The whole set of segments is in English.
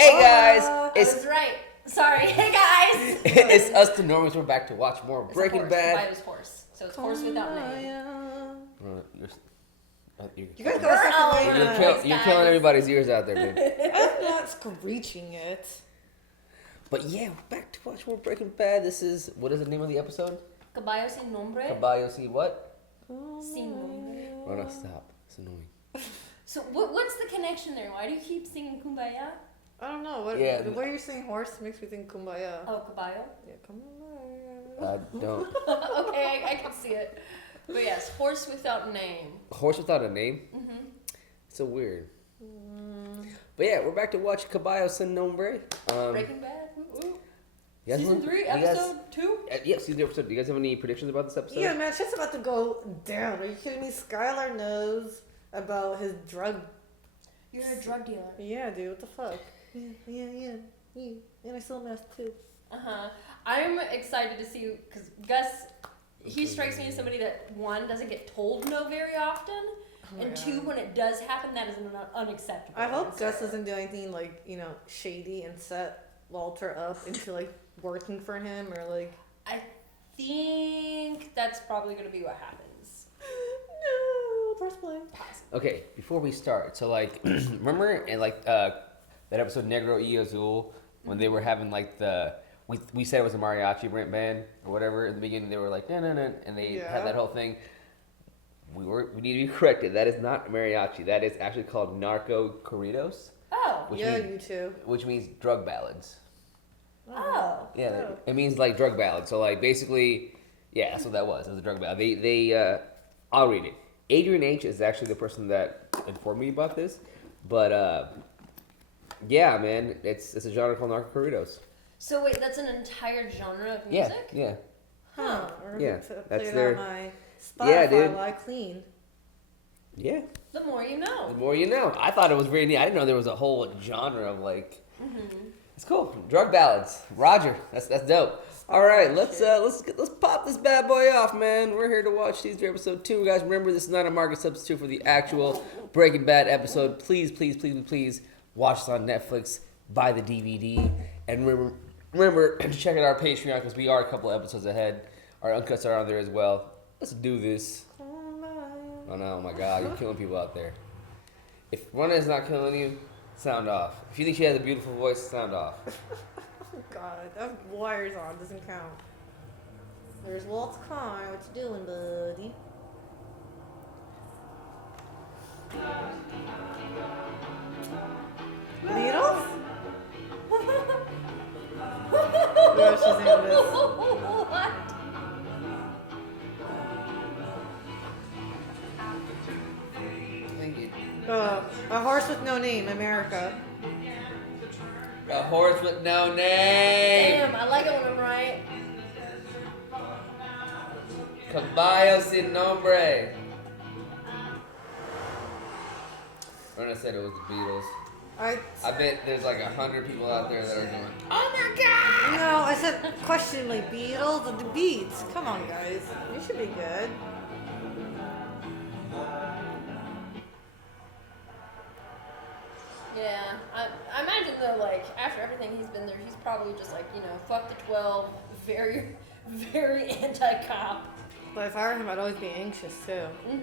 Hey guys, I was right. Sorry. Hey guys. it's us, the Normies. We're back to watch more It's Breaking a horse. Bad. Caballo's horse. So it's horse without name. You guys gotta stop You're killing everybody's ears out there, dude. I'm not screeching it. But yeah, we're back to watch more Breaking Bad. This is, what is the name of the episode? Caballo sin nombre. Caballo sin what? Sin nombre. Oh no, stop. It's annoying. So what's the connection there? Why do you keep singing Kumbaya? I don't know. What, Yeah. the way you're saying horse makes me think kumbaya. Oh, Caballo. Yeah, kumbaya. I don't. Okay, I can see it. But yes, horse without name. Horse without a name? Mm-hmm. It's so weird. But yeah, we're back to watch Caballo sin nombre. Breaking Bad. Ooh. Season 3, episode 2. Yeah, season 3, episode. Do you guys have any predictions about this episode? Yeah, man, shit's about to go down. Are you kidding me? Skyler knows about his drug. You're a drug dealer. Yeah, dude, what the fuck? Yeah. And I sell meth too. I'm excited to see, because Gus, he strikes me as somebody that, one, doesn't get told no very often, and two, when it does happen, that is unacceptable. I hope Gus doesn't do anything like, shady and set Walter up into like working for him or like. I think that's probably going to be what happens. No, press play. Pass. Okay, before we start, so like, remember in like that episode Negro y Azul when they were having like we said it was a mariachi band or whatever in the beginning, they were like no, and they had that whole thing. We need to be corrected. That is not mariachi. That is actually called narco corridos. Oh. You too. Which means drug ballads. Oh. Yeah, it means like drug ballads. So like basically, yeah, that's what that was. It was a drug ballad. I'll read it. Adrian H is actually the person that informed me about this, but yeah, man, it's a genre called narco corridos. So wait, that's an entire genre of music? Yeah. Huh. Yeah, that's it their. On my Spotify Yeah, dude. while I clean. Yeah. The more you know. The more you know. I thought it was very neat. I didn't know there was a whole genre of like. It's cool. Drug ballads. Roger. That's dope. All right, let's pop this bad boy off, man. We're here to watch season 3, episode 2. Guys, remember this is not a market substitute for the actual Breaking Bad episode. Please watch this on Netflix. Buy the DVD, and remember to check out our Patreon because we are a couple episodes ahead. Our uncuts are on there as well. Let's do this. Oh no, oh my God, you're killing people out there. If Rona is not killing you, sound off. If you think she has a beautiful voice, sound off. Oh God, that wires on doesn't count. There's Walt's car. What you doing, buddy? Beatles? Yeah, she's in this. What? Thank you. A horse with no name, America. A horse with no name. Damn, I like it when I'm right. Caballo sin nombre. Rona said it was the Beatles. I bet there's like 100 people out there that are going, oh my God! No, I said question like Beatles or the Beats. Come on, guys. You should be good. Yeah, I imagine though, like, after everything he's been there, he's probably just like, fuck the 12, very, very anti-cop. But if I were him, I'd always be anxious too. Good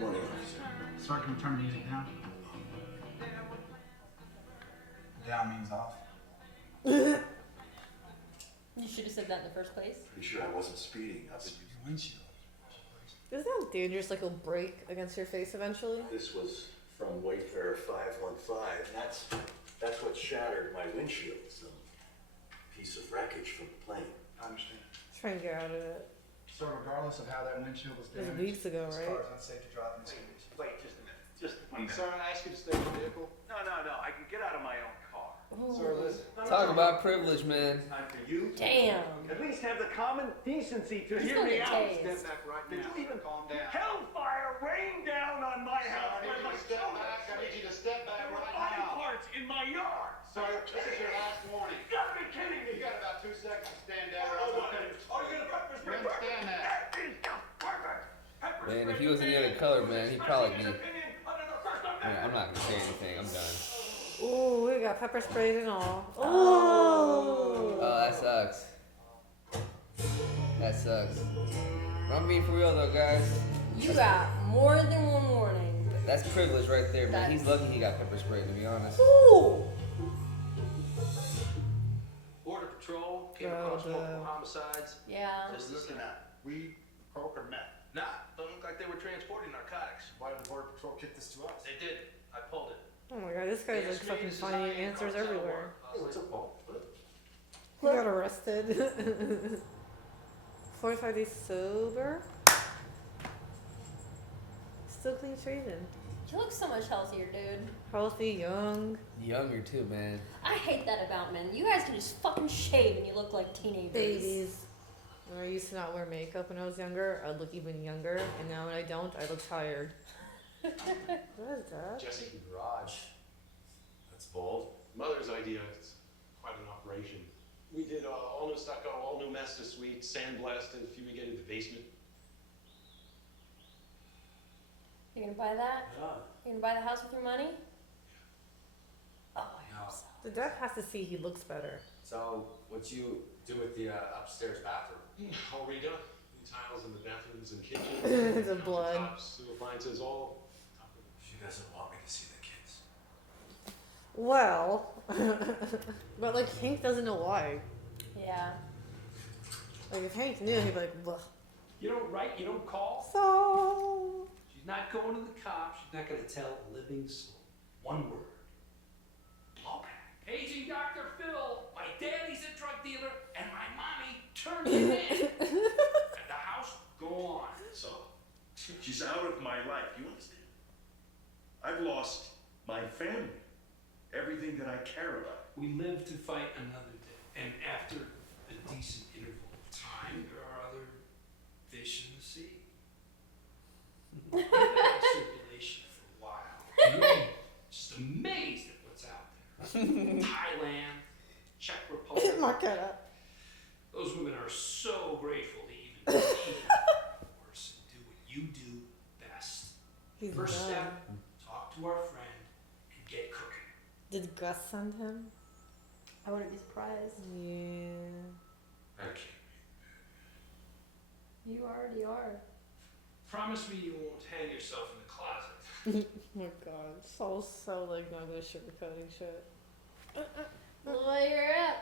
morning, officer. Sir, can you turn the music down? Down means off. You should have said that in the first place. Pretty sure I wasn't speeding. I was Your windshield. Isn't that dangerous? Like, it'll break against your face eventually. This was from Wayfarer 515. That's what shattered my windshield. Some piece of wreckage from the plane. I understand. Try and get out of it. So regardless of how that windshield was It was damaged, weeks ago, this right? car is unsafe to drive in this condition. Wait just a minute. Just 1 minute. Sir, I ask you to stay in the vehicle. No. I can get out of my own car. Sir, listen. Talk about privilege, man. Time for you. Damn. At least have the common decency to He's hear gonna me get out. tased. Step back right Did now. you even calm down? Hellfire rain down on my house? I need you to step back. I need you to step back There were right body now. parts in my yard. Sir, this is your last warning. You gotta be kidding me. You got about 2 seconds to stand down. Oh, you're gonna pepper spray. You understand that? That is just perfect. Pepper Man, if spray he was any other opinion. color, man, he'd probably be. Expressing an opinion under the First Man, I'm Amendment. not gonna say anything. I'm done. Ooh, we got pepper sprayed and all. Oh. Oh, that sucks. That sucks. I'm being for real though, guys. You got more than one warning. That's privilege right there, man. He's That's- lucky he got pepper sprayed, to be honest. Ooh. Border Patrol came Oh, across the- multiple homicides. Yeah. Just looking at. Weed, coke, or meth? Nah, don't look like they were transporting narcotics. Why did the Border Patrol kick this to us? They did. I pulled it. Oh my god, this guy's They like asked me fucking to finding design answers cartel everywhere. war. I was What's like, up, Paul? What? He got arrested. 45 days sober. Still clean shaven. You look so much healthier, dude. Healthy, young. Younger too, man. I hate that about men. You guys can just fucking shave and you look like teenagers. Babies. When I used to not wear makeup when I was younger, I'd look even younger. And now when I don't, I look tired. What is that? Jesse? Garage. That's bold. Mother's idea. It's quite an operation. We did all new stucco, all new master suite, sandblasted, fumigated the basement. You gonna buy that? Yeah. You gonna buy the house with your money? Oh, I hope so. The dad has to see he looks better. So, what you do with the upstairs bathroom? All redone. New tiles in the bathrooms and kitchens. The blood. Countertops, new appliances, all. She doesn't want me to see the kids. Well, but like Hank doesn't know why. Yeah. Like if Hank knew, he'd be like, "Ugh." You don't write, you don't call. So She's not going to the cops. She's not going to tell a living soul. One word. Blowback. Paging Dr. Phil. My daddy's a drug dealer, and my mommy turned him in. And the house go on. So, she's out of my life, you understand? I've lost my family, everything that I care about. We live to fight another day. And after a decent interval of time, there are other fish in the sea. We've been out of circulation for a while. Just amazed at what's out there. Thailand, Czech Republic. mark that up. Those women are so grateful to even be worse and do what you do best. He's First done. step, talk to our friend and get cooking. Did Gus send him? I wouldn't be surprised. Yeah. I can't. You already are. Promise me you won't hang yourself in the closet. Oh my god. So like not gonna sugarcoating shit. Lawyer up.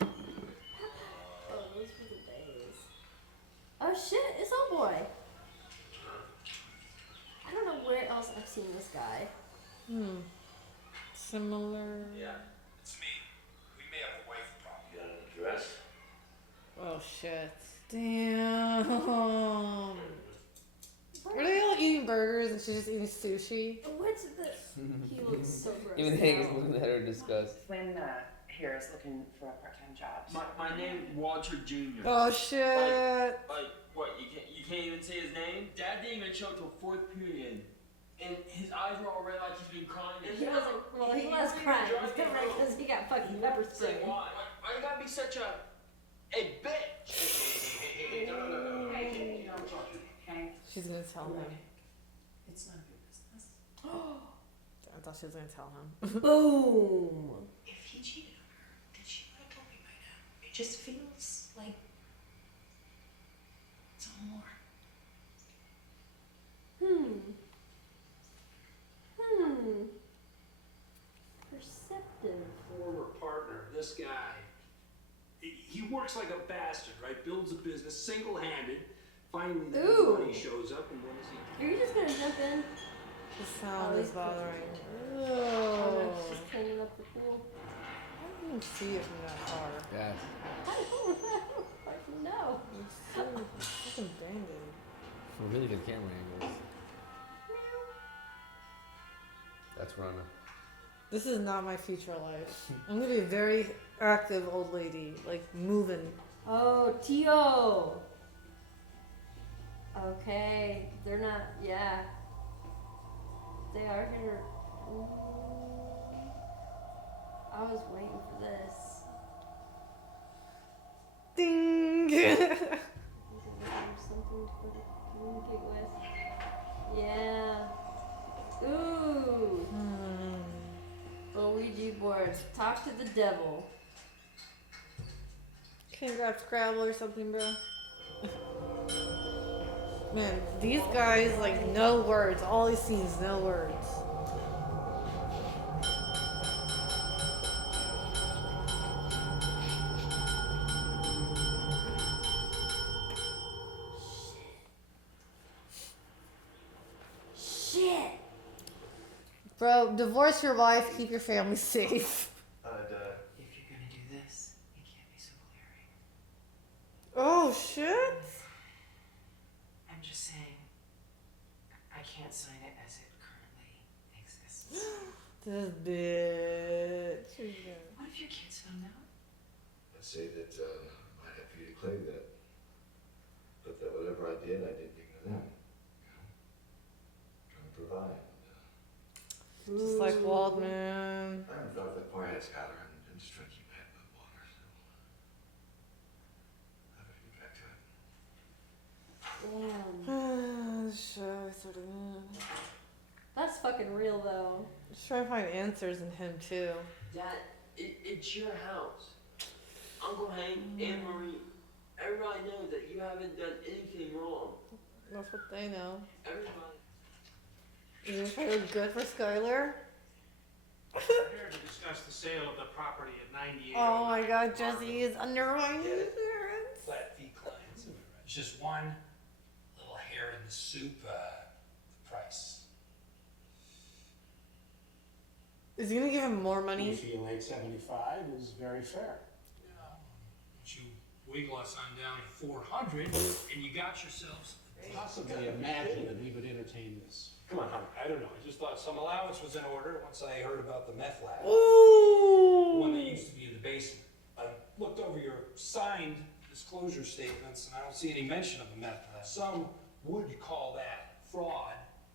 Oh, those were the days. Oh shit, it's old boy. I don't know where else I've seen this guy. Similar. Yeah, it's me. We may have a wife problem. You got an address? Oh shit. Damn. Are they all eating burgers and she's just eating sushi? What's this? He looks so gross. Even Hank is looking at her in disgust. Flynn here is looking for a part-time job. My name Walter Jr. Oh shit. Like what? You can't even say his name. Dad didn't even show till fourth period, and his eyes were all red like he's been crying. He wasn't. Well, he was crying. It's different because he got fucking pepper sprayed. Why? Why you gotta be such a bitch? Hey, no. Hey, you don't talk to me. Okay? She's gonna tell him. It's none of your business. I thought she was gonna tell him. Boom. If he cheated on her, then she would have told me by now. It just feels like it's all more. Perceptive. Former partner, this guy, he works like a bastard, right? Builds a business single-handed. Finally, the Ooh. money shows up, and what does he Are you just gonna jump in? The sound Oh, is he's bothering. Oh, Oh. no, she's cleaning up the pool. I didn't see it from that far. Yes. I don't fucking know. It's so fucking banging. Really good camera angles. That's Rana. This is not my future life. I'm gonna be a very active old lady, like moving. Oh, Tio. Okay, they're not. Yeah, they are gonna. I was waiting for this. Ding! Something to communicate with. Yeah. Ooh. Lord. Talk to the devil. Can't grab Scrabble or something, bro. Man, these guys, like, no words. All these scenes, no words. Shit. Bro, divorce your wife, keep your family safe. If you're gonna do this, it can't be so glaring. Oh, shit. I'm just saying, I can't sign it as it currently exists. This bitch. What if your kids found out? I'd say that I'd have for you to claim that. But that whatever I did ignore them. Trying to provide. Just like Walt, man. I haven't thought that far ahead, Skyler. I'm just trying to keep my head above water, so I better get back to it. Damn. Show sort of. That's fucking real though. Just trying to find answers in him, too. Dad, it's your house. Uncle Hank, Aunt Marie, everybody knows that you haven't done anything wrong. That's what they know. Everybody. You try to look good for Skyler? We're here to discuss the sale of the property at 98. Oh my god, Jesse is underwriting his parents. Flat fee clients. It's just one little hair in the soup, the price. Is he gonna give him more We money? feel 875 is very fair. Once you wiggle us on down to 400, and you got yourselves. Possibly imagine that we would entertain this. Come on, honey. I don't know. I just thought some allowance was in order once I heard about the meth lab. Ooh! The one that used to be in the basement. I looked over your signed disclosure statements, and I don't see any mention of a meth lab. Some would call that fraud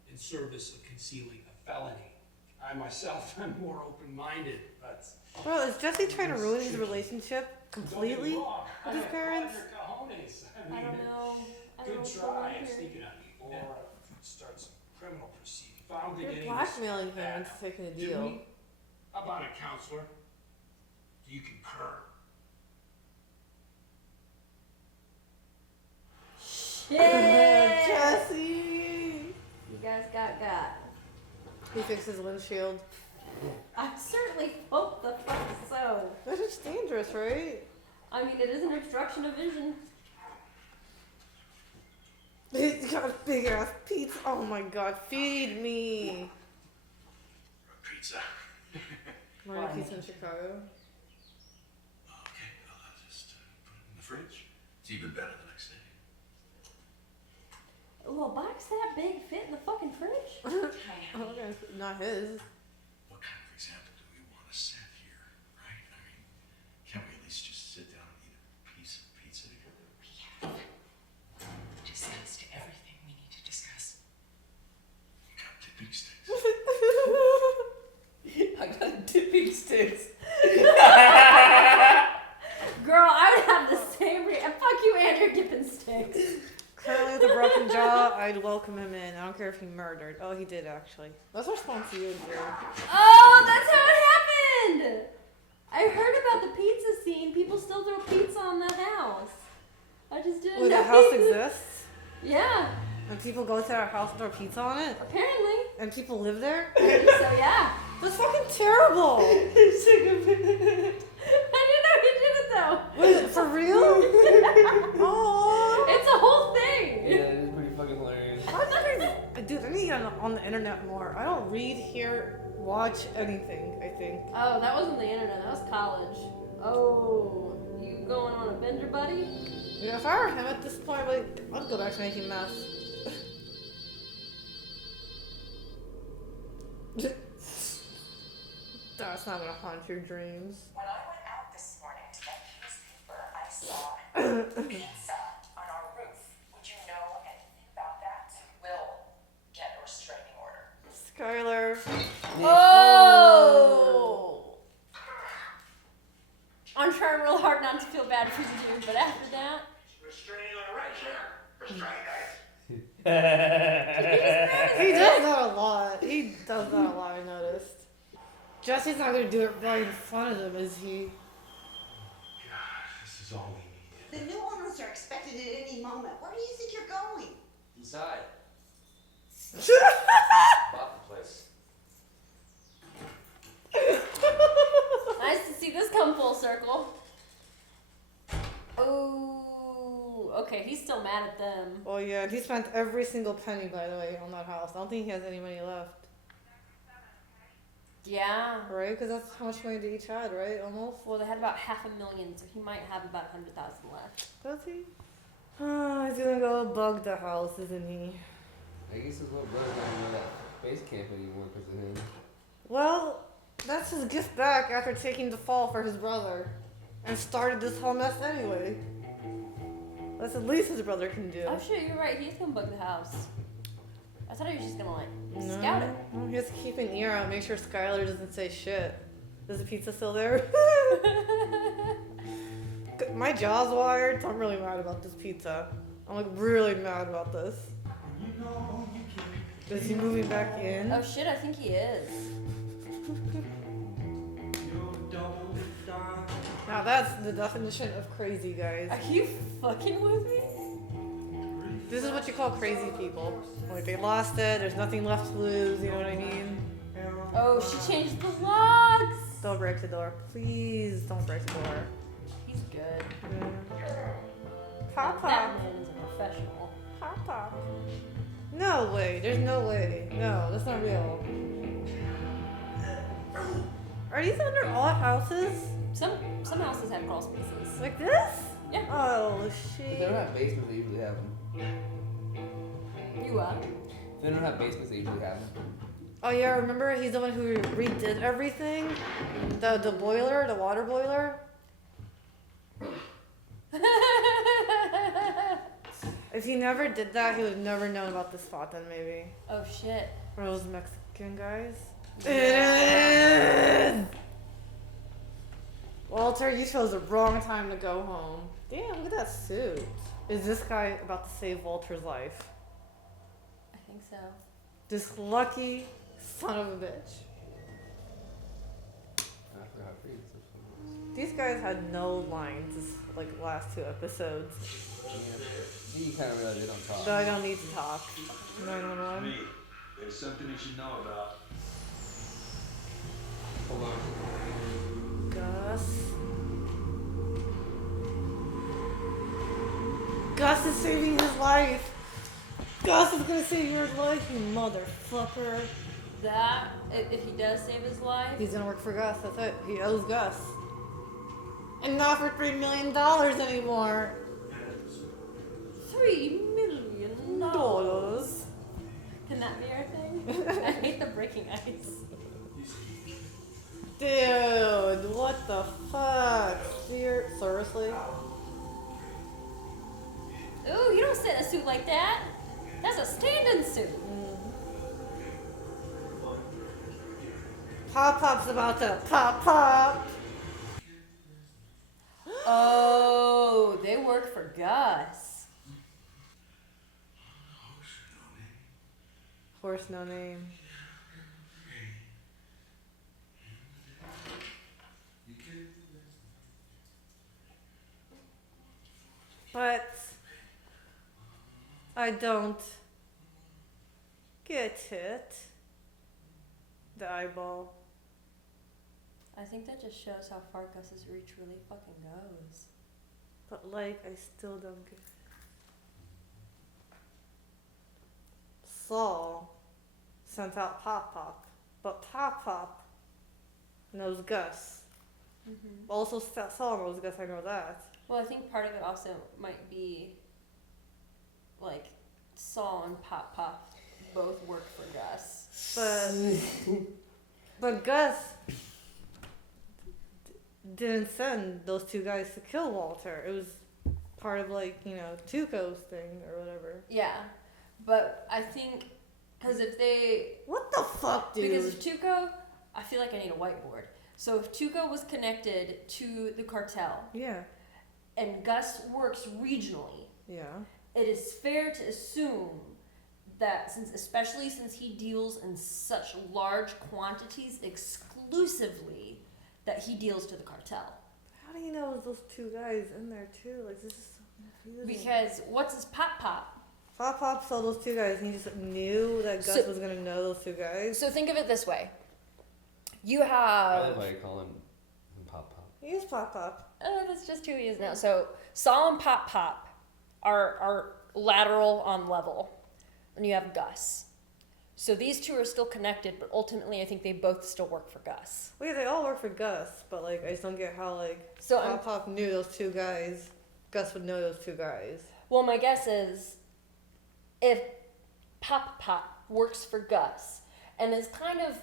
in service of concealing a felony. I myself am more open-minded, but Bro, is Jesse trying to ruin his relationship completely with his parents? I don't know. I don't know Good what's going try on at here. sneaking on me, or start some criminal proceeding. If I don't think You're any blackmailing of this him bad, into taking a did deal. we? How about a counselor? Do you concur? Shit. Jesse! You guys got. He fixed his windshield. I certainly hope the fuck so. That's just dangerous, right? I mean, it is an obstruction of vision. He's got a big ass pizza. Oh my god, feed me. Pizza. Want a pizza in Chicago? Okay, I'll just put it in the fridge. It's even better the next day. Will a box that big fit in the fucking fridge? Oh, okay, not his. What kind of example do we want to set here, right? I mean, can't we at least just sit down and eat a piece of pizza together? Discussed everything we need to discuss. You got dipping sticks. I got dipping sticks. Girl, I would have the same fuck you and your dipping sticks. Currently with a broken jaw, I'd welcome him in. I don't care if he murdered. Oh, he did actually. That's our response to you, Drew. Oh, that's how it happened! I heard about the pizza scene. People still throw pizza on the house. I just didn't Wait, know. the house exists? Yeah, And people go to our house and throw pizza on it? apparently. And people live there? I think so, yeah. That's fucking terrible! I'm sick of it. I didn't know he did it though. Wait, for real? Aww. It's a whole thing. Yeah, it is pretty fucking hilarious. Dude, I need to get on the internet more. I don't read, hear, watch anything, I think. Oh, that wasn't the internet. That was college. Oh, you going on a bender, buddy? Yeah, if I were him at this point, I'd go back to making meth. That's not gonna haunt your dreams. When I went out this morning to get newspaper, I saw pizza on our roof. Would you know anything about that? Will get a restraining order. Skyler. Oh! I'm trying real hard not to feel bad for you, dude, but after that. Restraining order right here. Restraining He does that a lot. He does that a lot, I noticed. Jesse's not gonna do it right in front of them, is he? God, this is all we need. The new owners are expected at any moment. Where do you think you're going? Inside. Bought the place. Nice to see this come full circle. Oh, okay, he's still mad at them. Oh yeah, he spent every single penny, by the way, on that house. I don't think he has any money left. Yeah. Right? Because that's how much money they each had, right? Almost? Well, they had about $500,000, so he might have about 100,000 left. Does he? Oh, he's gonna go bug the house, isn't he? I guess his little brother doesn't know that base camp anymore because of him. Well, that's his gift back after taking the fall for his brother. And started this whole mess anyway. That's the least his brother can do. Oh shit, you're right. He's gonna bug the house. I thought he was just gonna scout it. No, he has to keep an ear out, make sure Skyler doesn't say shit. Is the pizza still there? My jaw's wired, so I'm really mad about this pizza. I'm like really mad about this. Is he moving back in? Oh shit, I think he is. Now that's the definition of crazy, guys. Are you fucking with me? This is what you call crazy people. Like they lost it, there's nothing left to lose, you know what I mean? Oh, she changed the locks! Don't break the door. Please don't break the door. He's good. Pop That man is a professional. Pop. No way, there's no way. No, that's not real. Are these under all houses? Some houses have crawl spaces. Like this? Yeah. Oh If they don't shit. have basements, they usually have them. You If they don't have basements, they usually have them. Oh yeah, remember he's the one who redid everything? The boiler, the water boiler? If he never did that, he would have never known about this spot then maybe. Oh shit. For those Mexican guys. Yeah. It is! Walter, you chose the wrong time to go home. Damn, look at that suit. Is this guy about to save Walter's life? I think so. This lucky son of a bitch. I forgot how pretty this was. These guys had no lines this last 2 episodes. Yeah. You kind of realize they don't talk. So I don't need to talk. 911. Me, there's something you should know about. Hold on. Gus. Gus is saving his life. Gus is gonna save your life, you motherfucker. That, if he does save his life, He's gonna work for Gus, that's it. He owes Gus. And not for $3 million anymore. $3 million. Dollars. Can that be our thing? I hate the breaking ice. Dude, what the fuck? Seriously? Ooh, you don't sit in a suit like that. That's a standing suit. Pop-Pop's about to pop-pop. Oh, they work for Gus. Horse no name. But I don't get it. The eyeball. I think that just shows how far Gus's reach really fucking goes. But I still don't get it. Saul sent out Pop-Pop, but Pop-Pop knows Gus. Mm-hmm. Also, Saul knows Gus, I know that. Well, I think part of it also might be Saul and Pop both work for Gus. But Gus didn't send those 2 guys to kill Walter. It was part of Tuco's thing or whatever. Yeah, but I think because if they What the fuck, dude? because if Tuco, I feel like I need a whiteboard. So if Tuco was connected to the cartel Yeah. and Gus works regionally, Yeah. it is fair to assume that especially since he deals in such large quantities exclusively exclusively that he deals to the cartel. How do you know it was those two guys in there too? Like, this is so confusing. Because what's his pop? Pop saw those two guys and he just knew that Gus was gonna know those two guys. So think of it this way. You I have... love how you call him Pop. He is Pop. That's just who he is now. So Saul and Pop are lateral on level. And you have Gus. So these two are still connected, but ultimately I think they both still work for Gus. Well, yeah, they all work for Gus, but like I just don't get how like So Pop knew those two guys. Gus would know those two guys. Well, my guess is if Pop works for Gus and is kind of,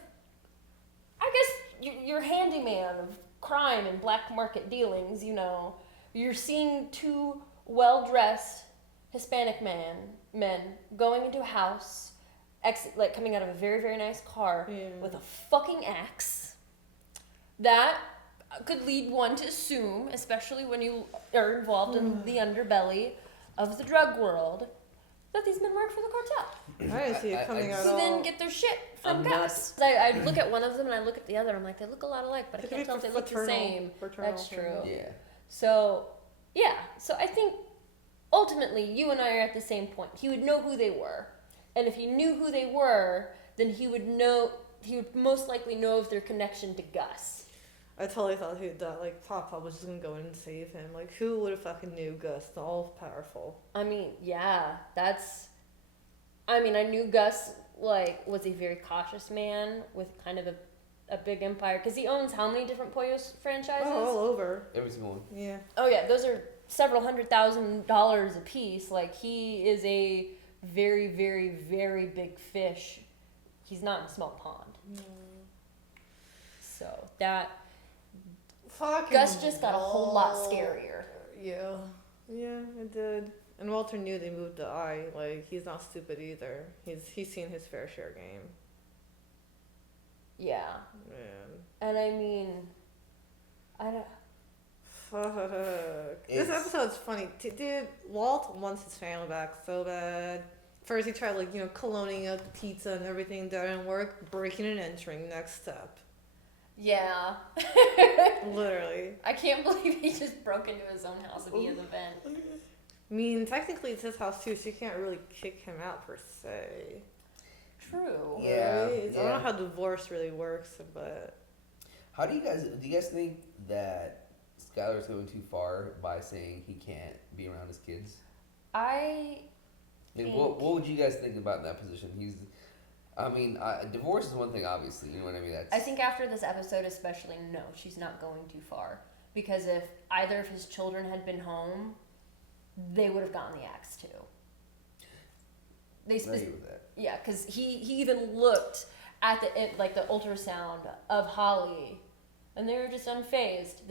I guess, your handyman of crime and black market dealings, you know, you're seeing two well-dressed Hispanic men going into a house, coming out of a very, very nice car with a fucking axe. That could lead one to assume, especially when you are involved in the underbelly of the drug world, that these men work for the cartel. I didn't see it coming out Who all. then get their shit from Gus. I look at one of them and I look at the other. I'm like, they look a lot alike, but I can't tell if they look the same. That's true. Yeah. So, yeah. So I think ultimately you and I are at the same point. He would know who they were. And if he knew who they were, then he would most likely know of their connection to Gus. I totally thought like Pop was just gonna go in and save him. Like, who would have fucking knew Gus, the all powerful? I mean, yeah, I knew Gus, like, was a very cautious man with kind of a big empire. Because he owns how many different Pollo franchises? Oh, all over. Every single one. Yeah. Oh, yeah, those are several $100,000 a piece. Like, he is a very, very, very big fish. He's not in a small pond. So, that... Fucking Gus just got a whole lot scarier. Yeah, it did. And Walter knew they moved the eye. Like, he's not stupid either. He's seen his fair share game. Yeah. Man. And I mean, I don't... Fuck. This episode's funny. Dude, Walt wants his family back so bad. First he tried, like, coloning up the pizza and everything that didn't work. Breaking and entering, next step. Yeah. Literally. I can't believe he just broke into his own house via the vent. I mean, technically it's his house too, so you can't really kick him out per se. True. Yeah. Right? I don't know how divorce really works, but... Do you guys think that Skyler's going too far by saying he can't be around his kids? What would you guys think about that position? Divorce is one thing, obviously. You know what I mean? I think after this episode, especially, no, she's not going too far. Because if either of his children had been home, they would have gotten the axe too. I agree with that. Yeah, because he even looked at the ultrasound of Holly, and they were just unfazed.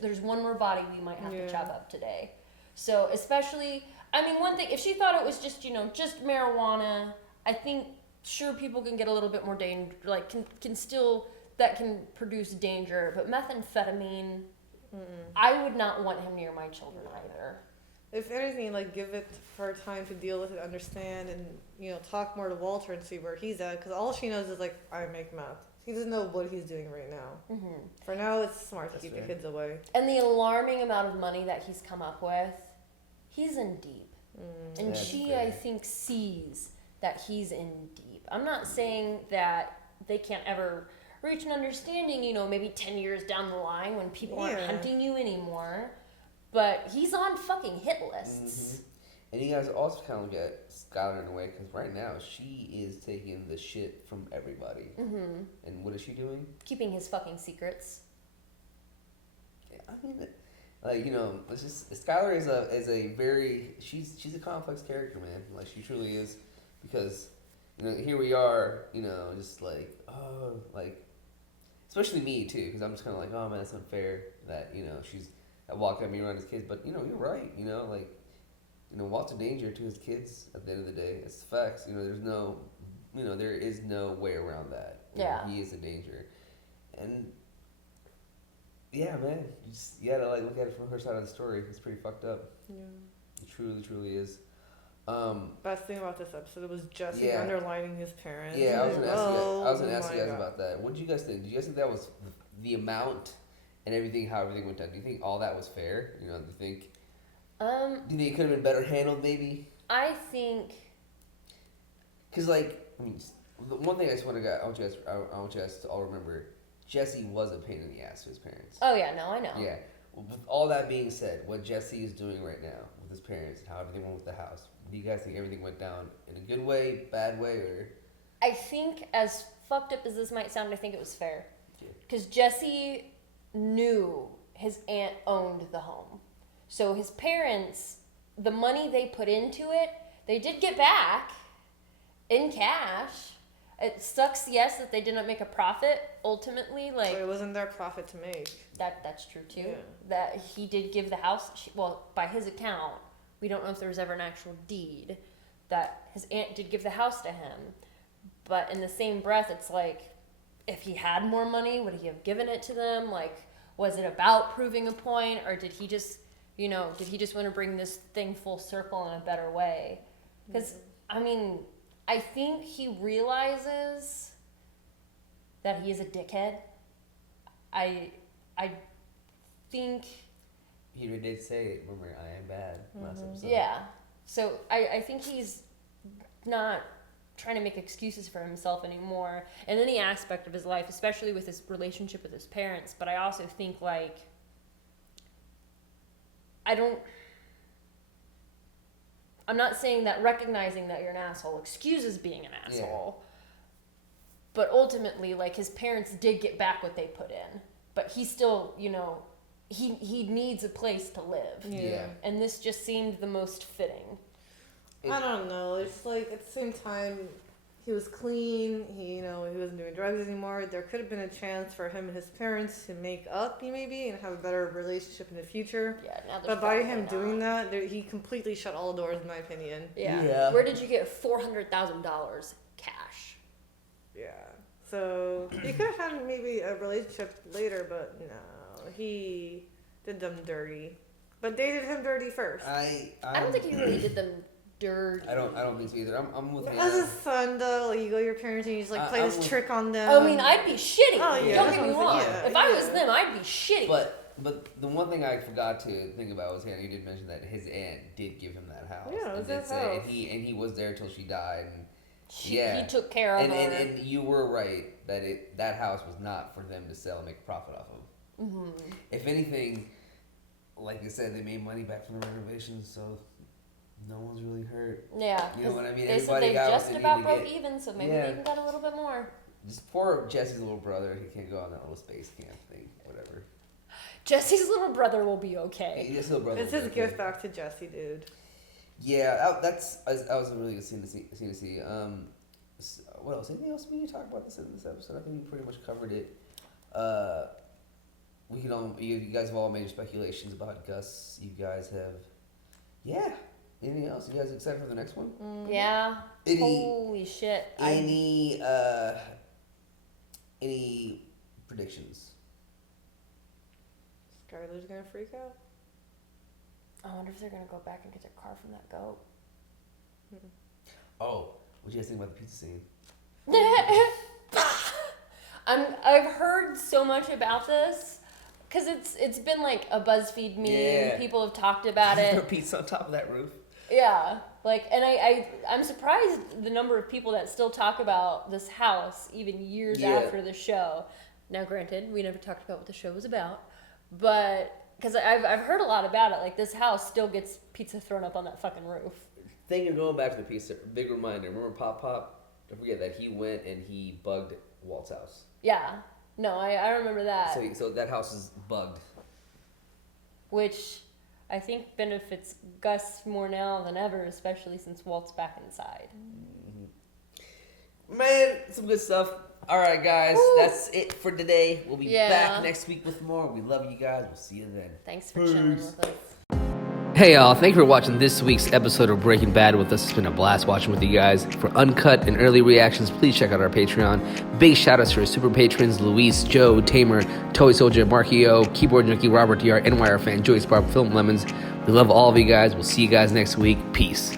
There's one more body we might have to chop up today. So especially, one thing, if she thought it was just just marijuana, I think sure people can get a little bit more can produce danger, but methamphetamine, I would not want him near my children either. If anything, give it her time to deal with it, understand, and talk more to Walter and see where he's at. Because all she knows is I make meth. He doesn't know what he's doing right now. Mm-hmm. For now, it's smart to keep the kids away. And the alarming amount of money that he's come up with, he's in deep, and she, I think, sees that he's in deep. I'm not saying that they can't ever reach an understanding. Maybe 10 years down the line when people aren't hunting you anymore. But he's on fucking hit lists. Mm-hmm. And you guys also kind of look at Skyler in a way, because right now she is taking the shit from everybody. Mm-hmm. And what is she doing? Keeping his fucking secrets. Yeah, it's just Skyler is a very she's a complex character, man. She truly is, because here we are, just especially me too, because I'm just kind of oh man, that's unfair that she's. I walk at me around his kids, but you're right. Walt's a danger to his kids at the end of the day. It's the facts. There's no, there is no way around that. He is a danger, and yeah, man, you gotta look at it from her side of the story. It's pretty fucked up. Yeah, it truly, truly is. Best thing about this episode was Jesse underlining his parents. Yeah, I was gonna ask you guys God. about that. What did you guys think? Did you guys think that was the amount and everything, how everything went down? Do you think all that was fair? You know, do you think it could have been better handled, maybe? I think, because I mean, the one thing I want you guys to all remember, Jesse was a pain in the ass to his parents. Oh yeah, no, I know. Yeah. With all that being said, what Jesse is doing right now with his parents and how everything went with the house, do you guys think everything went down in a good way, bad way, or? I think, as fucked up as this might sound, I think it was fair. Because Jesse knew his aunt owned the home. So his parents, the money they put into it, they did get back in cash. It sucks, yes, that they didn't make a profit ultimately. Like, but it wasn't their profit to make. That's true too. Yeah. That he did give the house. By his account, we don't know if there was ever an actual deed that his aunt did give the house to him. But in the same breath, it's like, if he had more money, would he have given it to them? Like, was it about proving a point, or did he just want to bring this thing full circle in a better way? Because I mean, I think he realizes that he is a dickhead. I think He did say, remember, I am bad last episode. Yeah. So I think he's not trying to make excuses for himself anymore in any aspect of his life, especially with his relationship with his parents. But I also think, like, I'm not saying that recognizing that you're an asshole excuses being an asshole. Yeah. But ultimately, like, his parents did get back what they put in. But he still, he needs a place to live. Yeah. And this just seemed the most fitting. I don't know. It's like, at the same time, he was clean. He wasn't doing drugs anymore. There could have been a chance for him and his parents to make up, maybe, and have a better relationship in the future. Yeah, now but by him doing that, he completely shut all the doors, in my opinion. Yeah. Where did you get $400,000 cash? Yeah. So he could have had maybe a relationship later, but no, he did them dirty. But they did him dirty first. I don't think he really did them dirty. I don't think so either. I'm with you. As a son, though, like, you go to your parents and you just play this trick on them. I mean, I'd be shitty. Oh, yeah. Don't get me wrong. If I was them, I'd be shitty. But the one thing I forgot to think about was, you did mention that his aunt did give him that house. Yeah, it was his house. And he was there till she died. And he took care of her. And you were right that house was not for them to sell and make a profit off of. Mm-hmm. If anything, like I said, they made money back from the renovations, so no one's really hurt. Yeah. You know what I mean? They said they just about broke even, so maybe they even got a little bit more. Just poor Jesse's little brother. He can't go on that little space camp thing, whatever. Jesse's little brother will be okay. His little brother. It's his gift back to Jesse, dude. Yeah, that was a really good scene to see. What else? Anything else we need to talk about this in this episode? I think we pretty much covered it. You guys have all made your speculations about Gus. You guys have, Anything else? You guys excited for the next one? Yeah. Holy shit. Any predictions? Skyler's gonna freak out. I wonder if they're gonna go back and get their car from that goat. Oh, what do you guys think about the pizza scene? I've heard so much about this because it's been like a BuzzFeed meme. Yeah. People have talked about it. Throw pizza on top of that roof. Yeah, and I'm surprised the number of people that still talk about this house even years after the show. Now, granted, we never talked about what the show was about, but because I've heard a lot about it. Like, this house still gets pizza thrown up on that fucking roof. Thing of going back to the pizza, big reminder. Remember Pop? Don't forget that he went and he bugged Walt's house. Yeah, no, I remember that. So that house is bugged. Which I think benefits Gus more now than ever, especially since Walt's back inside. Mm-hmm. Man, some good stuff. All right, guys, that's it for today. We'll be back next week with more. We love you guys. We'll see you then. Thanks for chilling with us. Hey y'all, thank you for watching this week's episode of Breaking Bad with us. It's been a blast watching with you guys. For uncut and early reactions, please check out our Patreon. Big shout outs to our super patrons, Luis, Joe, Tamer, Toy Soldier, Markio, Keyboard Junkie, Robert DR, NYR Fan, Joyce Barb, Film Lemons. We love all of you guys. We'll see you guys next week. Peace.